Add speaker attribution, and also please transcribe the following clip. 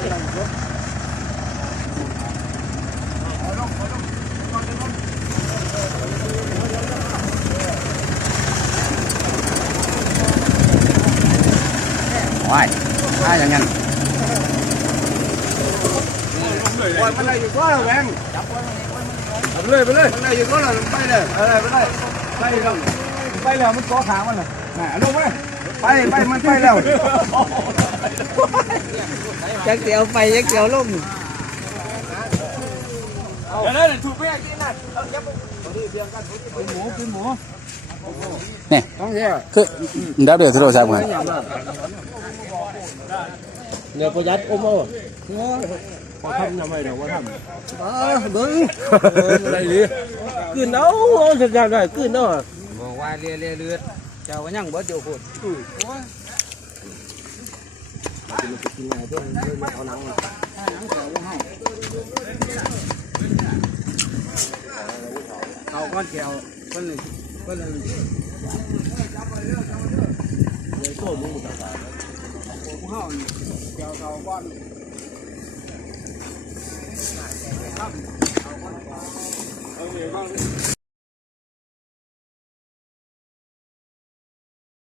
Speaker 1: Rồi, hai dần nhanh. Rồi, bên này quá rồi bạn. Bên
Speaker 2: lên bên đây. Bên này quá là bay nè. Ở đây, bên đây. Bay không? Bay là mới có thả rồi nè. Nè, luôn ấy. ไปเลยมันได้อยู่ก็แล้วไปเลยอะไรไปเลยไปแล้วไปแล้วมันก้อขามันน่ะน่ะลงไปไปไปมันไปแล้ว
Speaker 3: จักเดียวไปจักเดียวลง
Speaker 2: เดี๋ยวนะถูกไปกินน่ะหมูกินหมู
Speaker 1: นี่
Speaker 2: ต้องเที่ยว
Speaker 1: คือดับเดือดที่เราใช้เหมือน
Speaker 3: เนี่ยประหยัดอมเอา
Speaker 2: พอทำทำไมเดี๋ยวว่าทำ
Speaker 3: เออเบิ้ง
Speaker 2: อะไรดีกินเอาจะจะได้กินเนาะ
Speaker 3: บอกว่าเลียเลียเลือด เจ้าก็ยังบ่เดียวพูด
Speaker 2: เอาก้อนแก้วก้อนหนึ่งก้อนหนึ่งเลยโต้มึงตาตาเฮาแก้วเตาก้อน